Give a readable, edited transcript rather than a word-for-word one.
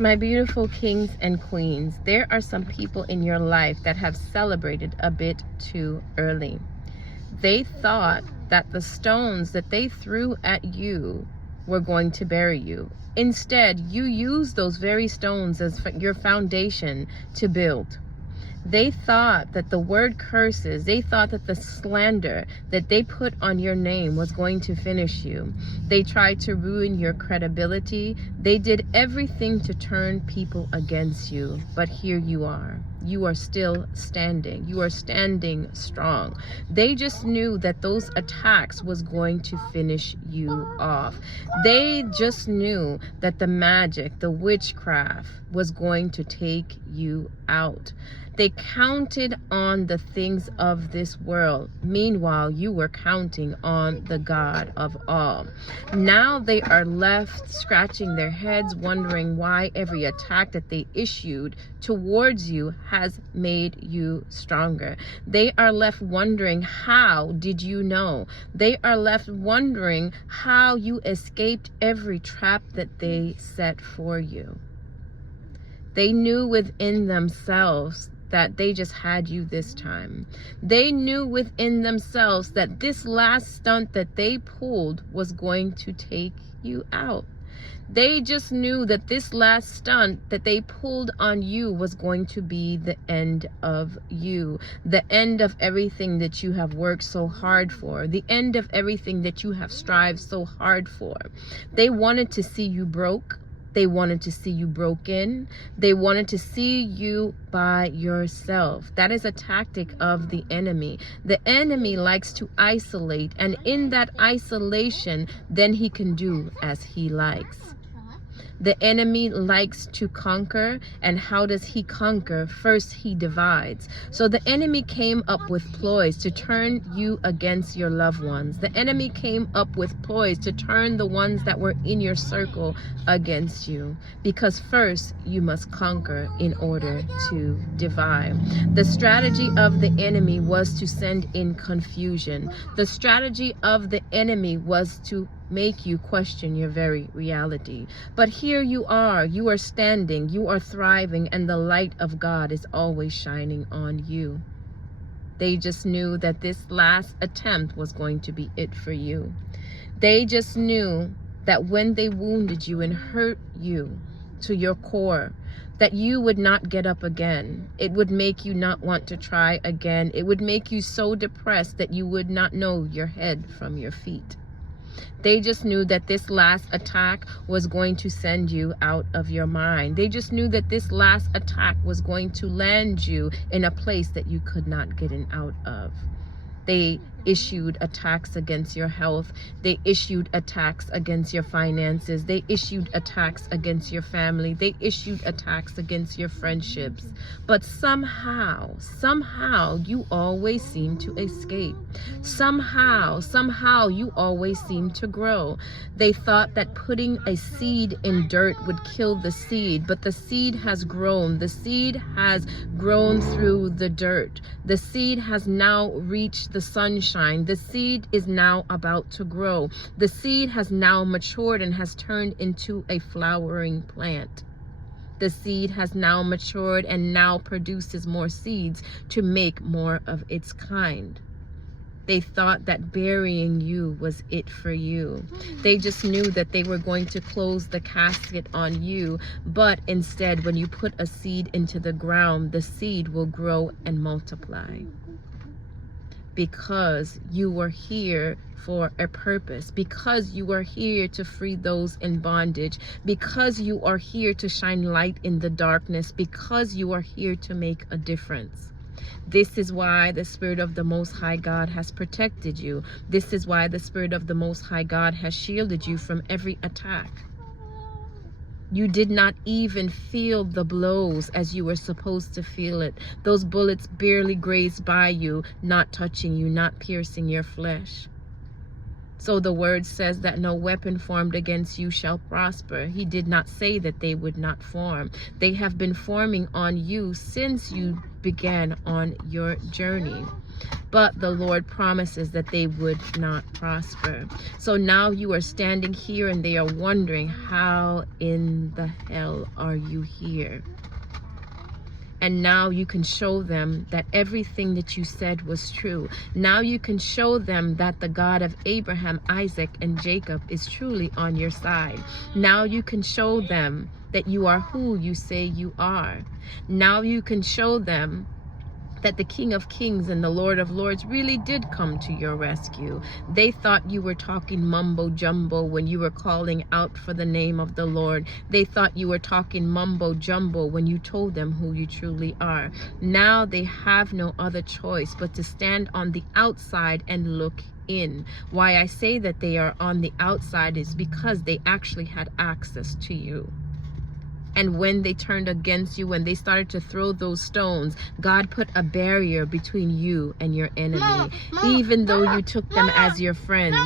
My beautiful kings and queens, there are some people in your life that have celebrated a bit too early. They thought that the stones that they threw at you were going to bury you. Instead, you used those very stones as your foundation to build. They thought that the word curses, they thought that the slander that they put on your name was going to finish you. They tried to ruin your credibility. They did everything to turn people against you. But here you are. You are still standing. You are standing strong. They just knew that those attacks was going to finish you off. They just knew that the magic, the witchcraft was going to take you out. They counted on the things of this world. Meanwhile, you were counting on the God of all. Now they are left scratching their heads, wondering why every attack that they issued towards you has made you stronger. They are left wondering, how did you know? They are left wondering how you escaped every trap that they set for you. They knew within themselves that they just had you this time. They knew within themselves that this last stunt that they pulled was going to take you out. They just knew that this last stunt that they pulled on you was going to be the end of you, the end of everything that you have worked so hard for, the end of everything that you have strived so hard for. They wanted to see you broke. They wanted to see you broken. They wanted to see you by yourself. That is a tactic of the enemy. The enemy likes to isolate, and in that isolation, then he can do as he likes. The enemy likes to conquer, and how does he conquer? First, he divides. So the enemy came up with ploys to turn you against your loved ones. The enemy came up with ploys to turn the ones that were in your circle against you. Because first, you must conquer in order to divide. The strategy of the enemy was to send in confusion. The strategy of the enemy was to make you question your very reality. But here you are standing, you are thriving, and the light of God is always shining on you. They just knew that this last attempt was going to be it for you. They just knew that when they wounded you and hurt you to your core, that you would not get up again. It would make you not want to try again. It would make you so depressed that you would not know your head from your feet. They just knew that this last attack was going to send you out of your mind. They just knew that this last attack was going to land you in a place that you could not get out of. They issued attacks against your health. They issued attacks against your finances. They issued attacks against your family. They issued attacks against your friendships. But somehow you always seem to escape. Somehow you always seem to grow. They thought that putting a seed in dirt would kill the seed, but the seed has grown. The seed has grown through the dirt. The seed has now reached the sunshine. The seed is now about to grow. The seed has now matured and has turned into a flowering plant. The seed has now matured and now produces more seeds to make more of its kind. They thought that burying you was it for you. They just knew that they were going to close the casket on you, but instead, when you put a seed into the ground, the seed will grow and multiply. Because you were here for a purpose, because you are here to free those in bondage, because you are here to shine light in the darkness, because you are here to make a difference. This is why the Spirit of the Most High God has protected you. This is why the Spirit of the Most High God has shielded you from every attack. You did not even feel the blows as you were supposed to feel it. Those bullets barely grazed by you, not touching you, not piercing your flesh. So the word says that no weapon formed against you shall prosper. He did not say that they would not form. They have been forming on you since you began on your journey. but the Lord promises that they would not prosper. So now you are standing here and they are wondering, how in the hell are you here? And now you can show them that everything that you said was true. Now you can show them that the God of Abraham, Isaac, and Jacob is truly on your side. Now you can show them that you are who you say you are. Now you can show them that the King of Kings and the Lord of Lords really did come to your rescue. They thought you were talking mumbo jumbo when you were calling out for the name of the Lord. They thought you were talking mumbo jumbo when you told them who you truly are. Now they have no other choice but to stand on the outside and look in. Why I say that they are on the outside is because they actually had access to you. And when they turned against you, when they started to throw those stones, God put a barrier between you and your enemy. Even though you took them as your friends,